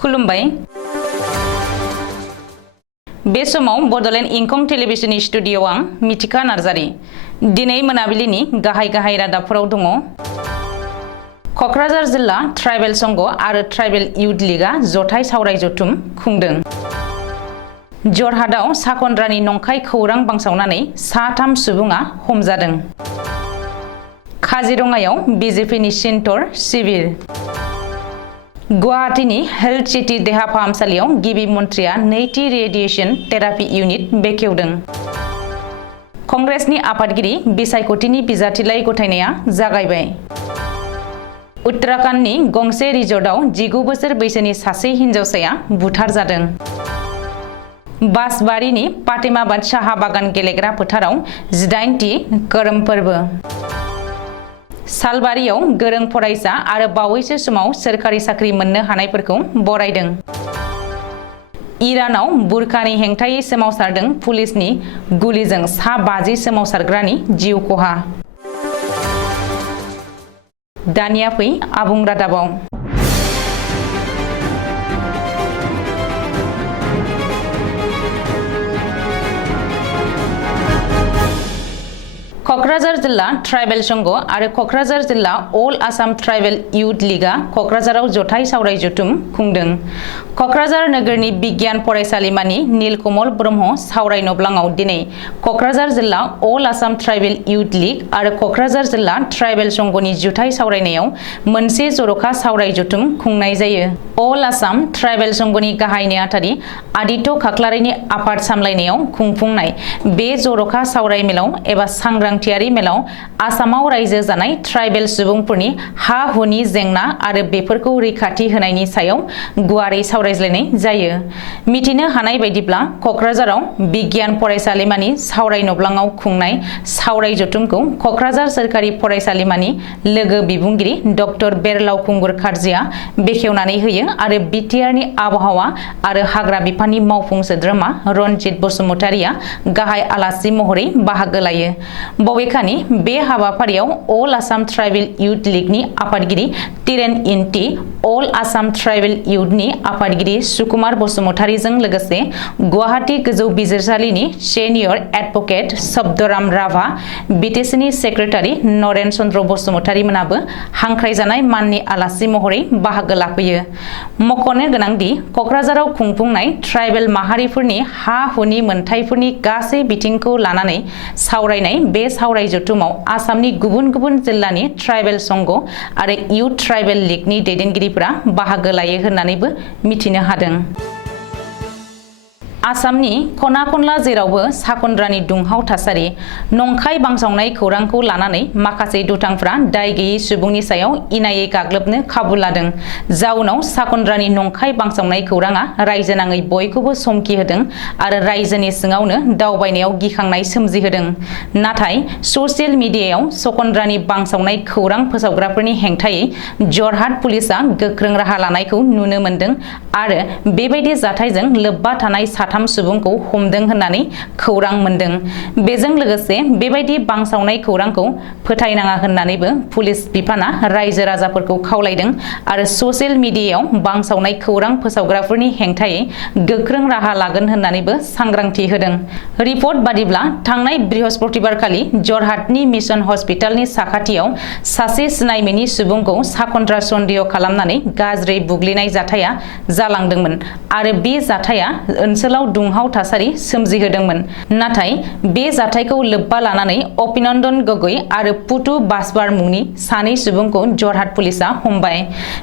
खुलुमबाय बे समाव बडोलेण्ड इंखं टेलिभिजननि स्टुडिय'आव आं मिथिका नार्जारी दिनै मोनाबिलिनि गाहाय रादाबफोराव दङ। क'क्राझार जिल्ला ट्राइबेल संघ आरो ट्राइबेल युथ लीगआ जथाय सावराय जथुम खुंदों। जरहाटआव साखन्द्रानि नंखाय खौरां बांसावनानै साथाम सुबुङा हमजादों। काजिरङायाव बीजेपीनि सेन्टर शिविर। गुवाहाटीनि हेल्थ सिटी देहा फाहामसालियाव गिबि मन्थ्रिया नैथि रेडिएसन थेरापि इउनिट बेखेवदों। कंग्रेसनि आफादगिरि बिसायख'थिनि बिजाथिलाइ गथायनाया जागायबाय। उत्तराखंडनि गंसे रिजर्टआव 19 बोसोर बैसोनि सासे हिन्जावसाया बुथारजादों। बासबारिनि पातेमाबाद साहा बागान गेलेग्रा फोथाराव 18थि करम फोरबो। सालबारियाव गोरों फरायसा आरो बावैसो समाव सोरखारि साख्रि मोननो हानायफोरखौ बरायदों। इरानाव बुरखानि हेंथायै सोमावसारदों पुलिसनि गुलिजों सा 50 सोमावसारग्रानि जिउ खहा। दानिया फै आबुं रादाबाव। क'क्राझार जिल्ला ट्राइबेल संघ आरो क'क्राझार जिल्ला अल आसाम ट्राइबेल युथ लीगआ क'क्राझाराव जथाय सावराय जथुम खुंदों। क'क्राझार नोगोरनि बिगियान फरायसालिमानि नीलकमल ब्रह्म सावराय नब्लाङाव दिनै क'क्राझार जिल्ला अल आसाम ट्राइबेल युथ लीग आरो क'क्राझार जिल्ला ट्राइबेल संघनि जुथाइ सावरायनायाव मोनसे जर'खा सावराय जथुम खुंनाय जायो। अल आसाम ट्राइबेल संघनि गाहाय नेहाथारि आदित्य खाख्लारिनि आफाद सामलायनायाव खुंफुंनाय बे जर'खा सावराय मेलाव एबा सांग्रांथियारि मेलाव आसामाव रायजो जानाय ट्राइबेल सुबुंफोरनि हा-हुनि जेंना आरो बेफोरखौ रैखाथि होनायनि सायाव गुवारै सावरायज्लायनाय जायो। मिथिनो हानाय बायदिब्ला क'क्राझाराव बिगियान फरायसालिमानि सावराय नब्लाङाव खुंनाय सावराय जथुमखौ क'क्राझार सोरखारि फरायसालिमानि लोगो बिबुंगिरि डक्टर बेरलाव खुंगुर खारजिया बेखेवनानै होयो आरो बिटिआरनि आबहावा आरो हाग्रा बिफाननि मावफुं सोद्रोमा रनजित बसुमतारिया गाहाय आलासि महरै बाहागो लायो। बबेखानि बे हाबाफारियाव अल आसाम ट्राइबेल युथ लीगनि आफादगिरि तिरेन इन्टी, अल आसाम ट्राइबेल युथनि आफादगिरि सुकुमार बसुमतारिजों लोगोसे गुवाहाटी गोजौ बिजिरसालिनि सेनियर एडभोकेट शब्दराम राभा, बिटिसिनि सेक्रेटारि नरेन चन्द्र बसुमतारि मोनाबो हांख्रायजानाय माननि आलासि महरै बाहागो लाफैयो। मख'नो गोनांदि क'क्राझाराव खुंफुंनाय ट्राइबेल माहारिफोरनि हा-हुनि मोनथायफोरनि गासै बिथिंखौ लानानै सावरायनाय बे सावराय जथुमाव आसामनि गुबुन गुबुन जिल्लानि ट्राइबेल संघ आरो युथ ट्राइबेल लीगनि दैदेनगिरिफोरा बाहागो लायो होननानैबो मिथिनो हादों। आसामनि खना खनला जेरावबो साखन्द्रानि दुंहाव थासारि, नंखाय बांसावनाय खौरांखौ लानानै माखासे दुथांफ्रा दाय गैयै सुबुंनि सायाव इनायै गाग्लोबनो खाबु लादों। जाउनाव साखन्द्रानि नंखाय बांसावनाय खौराङा रायजो नाङै बयखौबो समखि होदों आरो रायजोनि सिङावनो दावबायनायाव गिखांनाय सोमजिहोदों। नाथाय ससियेल मिडियायाव सखन्द्रानि बांसावनाय खौरां फोसावग्राफोरनि हेंथायै जरहाट पुलिसआ गोख्रों राहा लानायखौ नुनो मोन्दों आरो बेबायदि जाथायजों लोब्बा थानाय साथाम सुबुंखौ हमदों होननानै खौरां मोन्दों। बेजों लोगोसे बेबायदि बांसावनाय खौरांखौ फोथायनाङा होननानैबो पुलिस बिफाना रायजो राजाफोरखौ खावलायदों आरो ससियेल मिडियायाव बांसावनाय खौरां फोसावग्राफोरनि हेंथायै गोख्रों राहा लागोन होननानैबो सांग्रांथि होदों। रिपर्ट बादिब्ला थांनाय बृहस्पतिबारखालि जरहाटनि मिशन हस्पिटालनि साखाथियाव सासे सिनायमोनि सुबुंखौ साखन्द्रा सन्देह खालामनानै गाज्रि बुग्लिनाय जाथाया जालांदोंमोन आरो बे जाथाया ओनसोलाव दुंहाव थासारि सोमजिहोदोंमोन। नाथाय बे जाथायखौ लोब्बा लानानै अभिनन्दन गगৈ आरो पुतु बासबार मुंनि सानै सुबुंखौ जरहाट पुलिसआ हमबाय।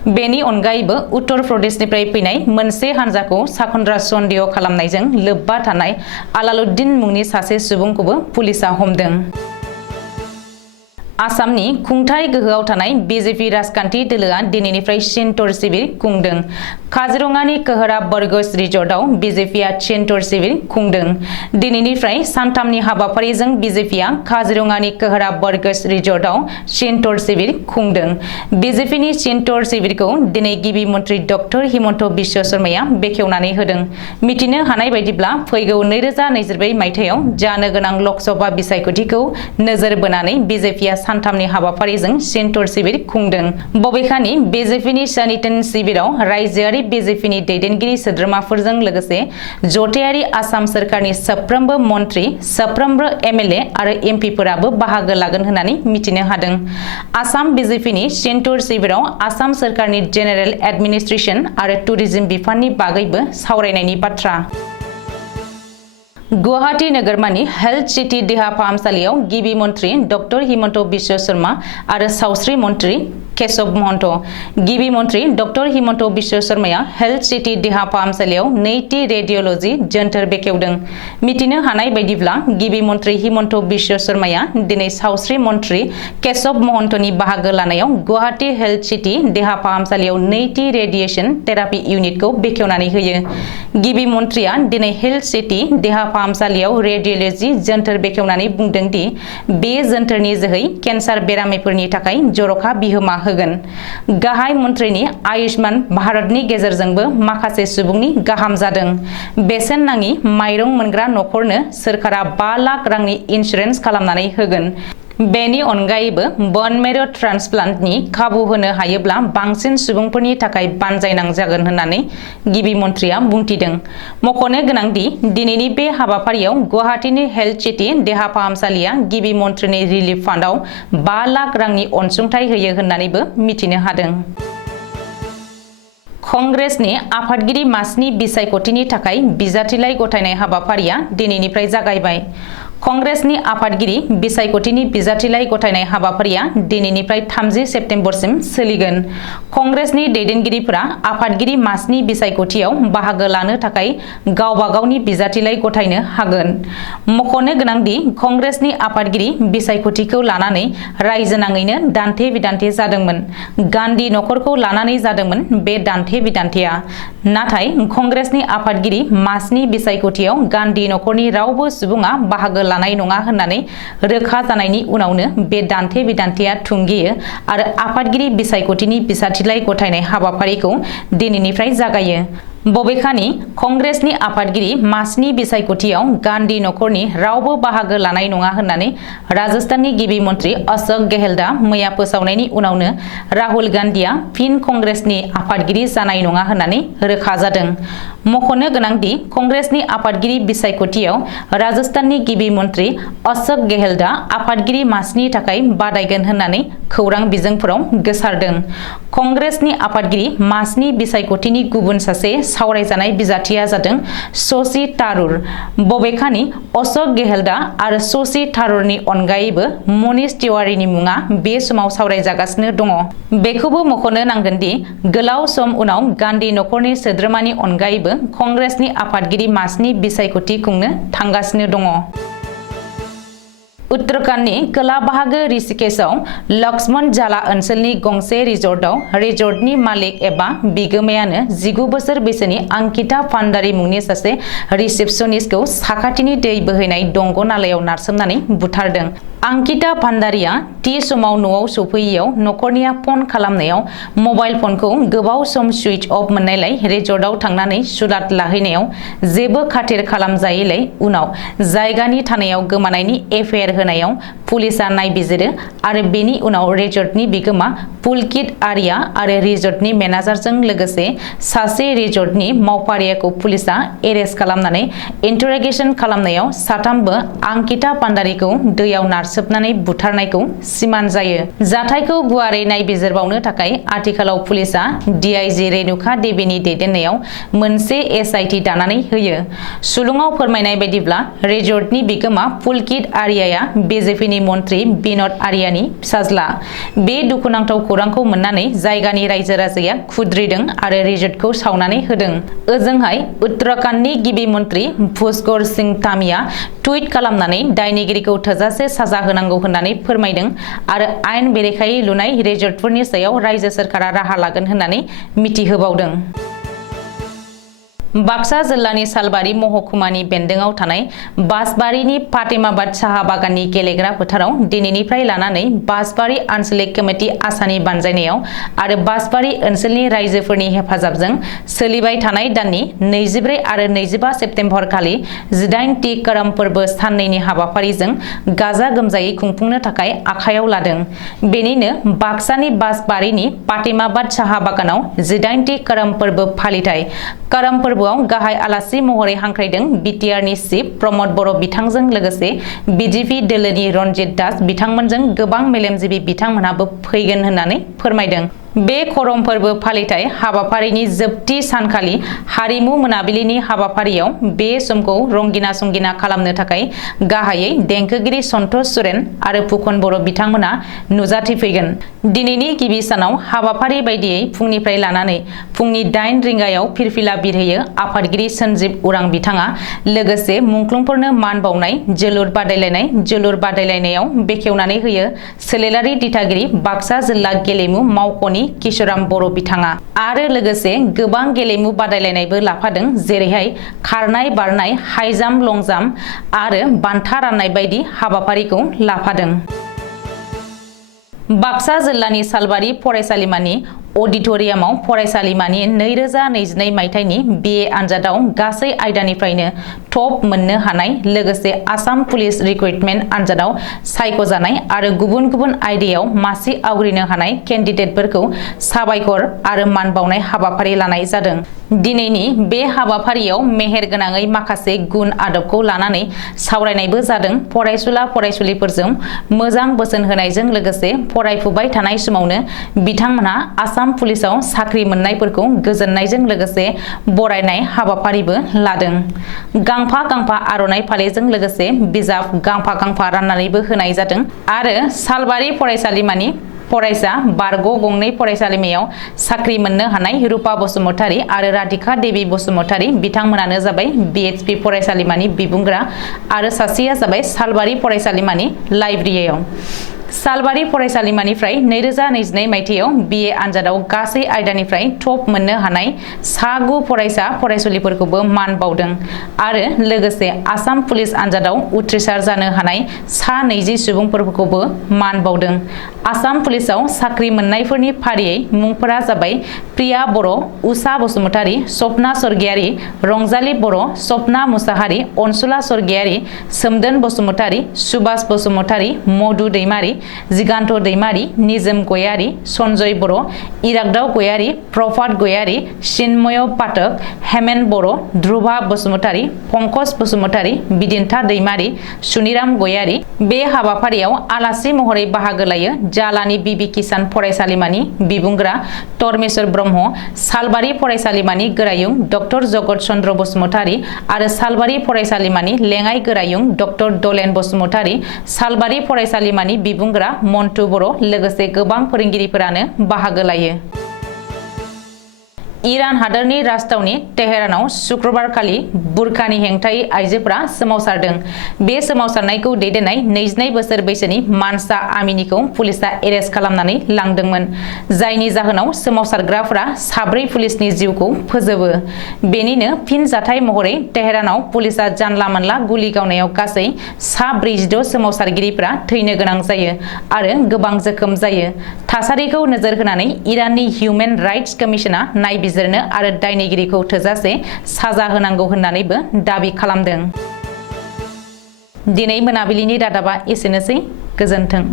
बेनि अनगायैबो उत्तर प्रदेशनिफ्राय फैनाय मोनसे हानजाखौ साखन्द्रा सन्देह खालामनायजों लोब्बा थानाय आलालुद्दिन मुंनि सासे सुबुंखौबो पुलिसआ हमदों। आसामनि खुंथाय गोहोआव थानाय बीजेपी राजखान्थि दोलोआ दिनैनिफ्राय सेन्टर शिविर खुंदों। काजिरङानि कोहरा बर्गस रिजर्टआव बीजेपीआ सेन्टर शिविर खुंदों। दिनैनिफ्राय सानथामनि हाबाफारिजों बीजेपीआ काजिरङानि कोहरा बर्गस रिजर्टआव सेन्टर शिविर खुंदों। बीजेपीनि सेन्टर शिविरखौ दिनै गिबि मन्थ्रि डक्टर हिमन्त बिश्व शर्माया बेखेवनानै होदों। मिथिनो हानाय बायदिब्ला फैगौ 2024 मायथाइयाव जानो गोनां लकसभा बिसायख'थिखौ नोजोर बोनानै बीजेपीआ सानथामनि हाबाफारिजों सेन्टर शिबिर खुंदों। बबेखानि बिजेपिनि सानिटेन शिबिराव रायजोआरि बिजेपिनि दैदेनगिरि सोद्रोमाफोरजों लोगोसे जथायारि आसाम सोरखारनि साफ्रोमबो मन्त्रि, साफ्रोमबो एमएलए आरो एमपिफोराबो बाहागो लागोन होननानै मिथिनो हादों। आसाम बिजेपिनि सेन्टर शिबिराव आसाम सोरखारनि जेनेरेल एडमिनिस्ट्रेशन आरो टुरिज्म बिफाननि बागैबो सावरायनायनि बाथ्रा। गुवाहाटी नोगोरमानि हेल्थ सिटी देहा फाहामसालियाव गिबि मन्त्रि डक्टर हिमन्त बिश्व शर्मा आरो सावस्रि मन्त्रि केशव महन्त। गिबि मन्त्रि डक्टर हिमन्त बिश्व शर्माया हेल्थ सिटी देहा फाहामसालियाव नैथि रेडियोल'जि जोनथोर बेखेवदों। मिथिनो हानाय बायदिब्ला गिबि मन्त्रि हिमन्त बिश्व शर्माया दिनै सावस्रि मन्त्रि केशव महन्तनि बाहागो लानायाव गुवाहाटी हेल्थ सिटी देहा फाहामसालियाव नैथि रेडिएसन थेरापि इउनिटखौ बेखेवनानै होयो। गिबि मन्त्रिया दिनै हेल्थ सिटी देहा फाहामसालियाव रेडियोल'जि जोनथोर बेखेवनानै बुंदों दि बे जोनथोरनि जोहै केन्सार बेरामिफोरनि थाखाय जर'खा बिहोमा होगोन। गाहाय मन्थ्रिनि आयुष्मान भारतनि गेजेरजोंबो माखासे सुबुंनि गाहाम जादों। बेसेन नाङि माइरं मोनग्रा नखरनो सोरखारा 5 लाख रांनि इन्सुरेन्स खालामनानै होगोन। बेनि अनगायैबो बन मेरो ट्रान्सप्लान्टनि खाबु होनो हायोब्ला बांसिन सुबुंफोरनि थाखाय बानजायनां जागोन होननानै गिबि मन्थ्रिया बुंथिदों। मख'नो गोनांदि दिनैनि बे हाबाफारियाव गुवाहाटीनि हेल्थ सिटी देहा फाहामसालिया गिबि मन्थ्रिनि रिलिफ फान्डआव 5 लाख रांनि अनसुंथाइ होयो होननानैबो मिथिनो हादों। कंग्रेसनि आफादगिरि मासिनि बिसायख'थिनि थाखाय बिजाथिलाइ गथायनाय हाबाफारिया दिनैनिफ्राय जागायबाय। कंग्रेसनि आफादगिरि बिसायख'थिनि बिजाथिलाइ गथायनाय हाबाफारिया दिनैनिफ्राय 30 सेप्तेम्बरसिम सोलिगोन। कंग्रेसनि दैदेनगिरिफोरा आफादगिरि मासिनि बिसायख'थियाव बाहागो लानो थाखाय गावबा गावनि बिजाथिलाइ गथायनो हागोन। मख'नो गोनांदि कंग्रेसनि आफादगिरि बिसायख'थिखौ लानानै रायजोनाङैनो दान्थे-बिदान्थे जादोंमोन। गान्धी नखरखौ लानानै जादोंमोन बे दान्थे-बिदान्थेया। नाथाय कंग्रेसनि आफादगिरि मासिनि बिसायख'थियाव गान्धी नखरनि रावबो सुबुङा बाहागो लानाय नङा होननानै रोखा जानायनि उनावनो बे दान्थे-बिदान्थेया थुंगेयो आरो आफादगिरि बिसायख'थिनि बिजाथिलाइ गथायनाय हाबाफारिखौ दिनैनिफ्राय जागायो। बबेखानि कंग्रेसनि आफादगिरि मासिनि बिसायख'थियाव गान्धी नखरनि रावबो बाहागो लानाय नङा होननानै राजस्थाननि गिबि मन्त्रि अशोक गेहलटआ मैया फोसावनायनि उनावनो राहुल गान्धीया फिन कंग्रेसनि आफादगिरि जानाय नङा होननानै रोखा जादों। मख'नो गोनांदि कंग्रेसनि आफादगिरि बिसायख'थियाव राजस्थाननि गिबि मन्त्रि अशोक गेहलटआ आफादगिरि मासिनि थाखाय बादायगोन होननानै खौरां बिजोंफोराव गोसारदों। कंग्रेसनि आफादगिरि मासिनि बिसायख'थिनि गुबुन सासे सावरायजानाय बिजाथिया जादों शशि थारूर। बबेखानि अशोक गेहलटआ आरो शशि थारूरनि अनगायैबो मनीष तिवारीनि मुङा बे समाव सावरायजागासिनो दङ। बेखौबो मख'नो नांगोन दि गोलाव सम उनाव गान्धी नखरनि सोद्रोमानि अनगायैबो कंग्रेसनि आफादगिरि मासिनि बिसायख'थि खुंनो थांगासिनो दङ। उत्तराखंडनि खोला बाहागो ऋषिकेशआव लक्ष्मण झाला ओनसोलनि गंसे रिजर्टआव रिजर्टनि मालिक एबा बिगोमायानो 19 बोसोर बैसोनि अंकिता भान्डारी मुंनि सासे रिसेप्शनिस्टखौ साखाथिनि दै बोहैनाय दंग' नालायाव नारसोमनानै बुथारदों। अंकिता भान्डारीया थि समाव न'आव सफैयैयाव नखरनिया फन खालामनायाव मबाइल फनखौ गोबाव सम सुइच अफ मोननायलाय रिजर्टआव थांनानै सुलाद लाहैनायाव जेबो खाथिर खालामजायैलाय उनाव जायगानि थानायाव गोमानायनि एफआइआर होनायाव पुलिसा नायबिजिरो आरो बेनि उनाव रिजर्टनि बिगोमा पुलकित आर्या आरो रिजर्टनि मेनेजारजों लोगोसे सासे रिजर्टनि मावफारियाखौ पुलिसा एरेस्ट खालामनानै इन्टारोगेसन खालामनायाव साथामबो अंकिता भान्डारीखौ दैयाव नारसोबनानै बुथारनायखौ सिमान जायो। जाथायखौ गुवारै नायबिजिरबावनो थाखाय आथिखालाव पुलिसा डीआईजी रेणुका देवीनि दैदेननायाव मोनसे एसआईटी दानानै होयो। सुलुङाव फोरमायनाय बायदिब्ला रिजर्टनि बिगोमा पुलकित आर्याया बिजेपिनि मन्त्रि बिन'द आर्यानि फिसाज्ला। बे दुखुनांथाव खौरांखौ मोननानै जायगानि रायजो राजाया खुद्रिदों आरो रिजर्टखौ सावनानै होदों। ओजोंहाय उत्तराखंडनि गिबि मन्त्रि पुष्कर सिंह धामीया टुइट खालामनानै दायनिगिरिखौ थोजासे साजा होनांगौ होननानै फोरमायदों आरो आयेन बेरेखायै लुनाय रिजर्टफोरनि सायाव रायजो सोरखारा राहा लागोन होननानै मिथिहोबावदों। बाक्सा जिल्लानि सालबारि महकुमानि बेन्दोंआव थानाय बासबारिनि फातेमाबाद साहा बागाननि गेलेग्रा फोथाराव दिनैनिफ्राय लानानै बासबारि आनसलिक कमिटि आसानि बानजायनायाव आरो बासबारि ओनसोलनि रायजोफोरनि हेफाजाबजों सोलिबाय थानाय दाननि 24 आरो 25 सेप्तेम्बर खालि 18थि करम फोरबो साननैनि हाबाफारिजों गाजा गोमजायै खुंफुंनो थाखाय आखायाव लादों। बेनिनो बाक्सानि बासबारिनि फातेमाबाद साहा बागानाव 18थि करम फोरबो फालिथाय। करम फोरबोआव गाहाय आलासि महरै हांख्रायदों बिटिआरनि चिफ प्रमद बर' बिथांजों लोगोसे बिजेपि दोलोनि रनजित दास बिथांमोनजों गोबां मेलेमजिबि बिथांमोनाबो फैगोन होननानै फोरमायदों। बे करम फोरबो फालिथाय हाबाफारिनि जोबथि सानखालि हारिमु मोनाबिलिनि हाबाफारियाव बे समखौ रंगिना संगिना खालामनो थाखाय गाहायै देंखोगिरि सन्तोष सोरेन आरो फुकन बर' बिथांमोना नुजाथिफैगोन। दिनैनि गिबि सानाव हाबाफारि बायदियै फुंनिफ्राय लानानै फुंनि 8 रिंगायाव फिरफिला बिरहोयो आफादगिरि सन्जीब उरां बिथाङा। लोगोसे मुंख्लंफोरनो मान बावनाय जोलुर बादायलायनायाव बेखेवनानै होयो सोलेरारि दिथागिरि बाक्सा जिल्ला गेलेमु मावख'नि किशोराम बर' बिथाङा। आरो लोगोसे गोबां गेलेमु बादायलायनायबो लाफादों, जेरैहाय खारनाय बारनाय, हाइ जाम्प, लं जाम्प आरो बान्था राननाय बायदि हाबाफारिखौ लाफादों। बाक्सा जिल्लानि सालबारि फरायसालिमानि अडिटोरियामाव फरायसालिमानि 2022 मायथाइनि बिए आनजादाव गासै आयदानिफ्रायनो टप मोननो हानाय लोगोसे आसाम पुलिस रिक्रुटमेन्ट आनजादाव सायख'जानाय आरो गुबुन गुबुन आयदायाव मासि आवग्रिनो हानाय केन्डिडेटफोरखौ साबायखर आरो मान बावनाय हाबाफारि लानाय जादों। दिनैनि बे हाबाफारियाव मेहेरगोनाङै माखासे गुन आदबखौ लानानै सावरायनायबो जादों। फरायसुला फरायसुलिफोरजों मोजां बोसोन होनायजों लोगोसे फरायफुबाय थानाय समावनो बिथांमोनहा आसाम पुलिसाव साख्रि मोननायफोरखौ गोजोननायजों लोगोसे बरायनाय हाबाफारिबो लादों। गांफा गांफा आर'नाइ फालिजों लोगोसे बिजाब गांफा गांफा राननानैबो होनाय जादों। आरो सालबारि फरायसालिमानि फरायसा बारग' गंनै फरायसालिमायाव साख्रि मोननो हानाय रुपा बसुमतारी आरो राधिका देवी बसुमतारी बिथांमोनानो जाबाय बिएचपि फरायसालिमानि बिबुंग्रा आरो सासेया जाबाय सालबारि फरायसालिमानि लाइब्रेरियाव। सालबारि फरायसालिमानिफ्राय 2022 मायथाइयाव बिए आनजादाव गासै आयदानिफ्राय टप मोननो हानाय सा 9 फरायसा फरायसुलिफोरखौबो मान बावदों आरो लोगोसे आसाम पुलिस आनजादाव उथ्रिसार जानो हानाय सा 20 सुबुंफोरखौबो मान बावदों। आसाम पुलिसाव साख्रि मोननायफोरनि फारियै मुंफोरा जाबाय प्रिया बर', उषा बसुमतारी, सपना स्वर्गियारी, रंजाली बर', सपना मुसाहारी, अनसुला स्वर्गियारी, सोमदोन बसुमतारी, सुबास बसुमतारी, मधु दैमारी, जिगान्त दैमारी, निजोम गयारी, सन्जय बर', इरागदाव गयारी, प्रभात गयारी, चिन्मय पाठक, हेमेन बर', ध्रुवा बसुमतारी, पंकज बसुमतारी, बिदिन्था दैमारी, सुनिराम गयारी। बे हाबाफारियाव आलासि महरै बाहागो लायो जालानि बिबि किसान फरायसालिमानि बिबुंग्रा तरमेश्वर ब्रह्म, सालबारि फरायसालिमानि गोरायुं डक्टर जगत चन्द्र बसुमतारी आरो सालबारि फरायसालिमानि लेङाइ गोरायुं डक्टर दलेन बसुमतारी, सालबारि फरायसालिमानि बिबुंग्रा मन्टु बर' लोगोसे गोबां फोरोंगिरिफोरानो बाहागो लायो। इरान हादोरनि राजथावनि तेहरानाव शुक्रबारखालि बुरखानि हेंथायै आइजोफोरा सोमावसारदों। बे सोमावसारनायखौ दैदेननाय 22 बोसोर बैसोनि मानसा आमिनीखौ पुलिसा एरेस्ट खालामनानै लांदोंमोन, जायनि जाहोनाव सोमावसारग्राफोरा 4 पुलिसनि जिउखौ फोजोबो। बेनिनो फिन जाथाय महरै तेहरानाव पुलिसा जानला मोनला गुलि गावनायाव गासै 46 सोमावसारगिरिफोरा थैनो गोनां जायो आरो गोबां जोखोम जायो। थासारिखौ नोजोर होनानै इराननि हिउमेन राइट्स कमिसना नायबिजिरनो आरो दायनिगिरिखौ थोजासे साजा होनांगौ होननानैबो दाबि खालामदों। दिनै मोनाबिलिनि रादाबा एसेनोसै। गोजोन्थों।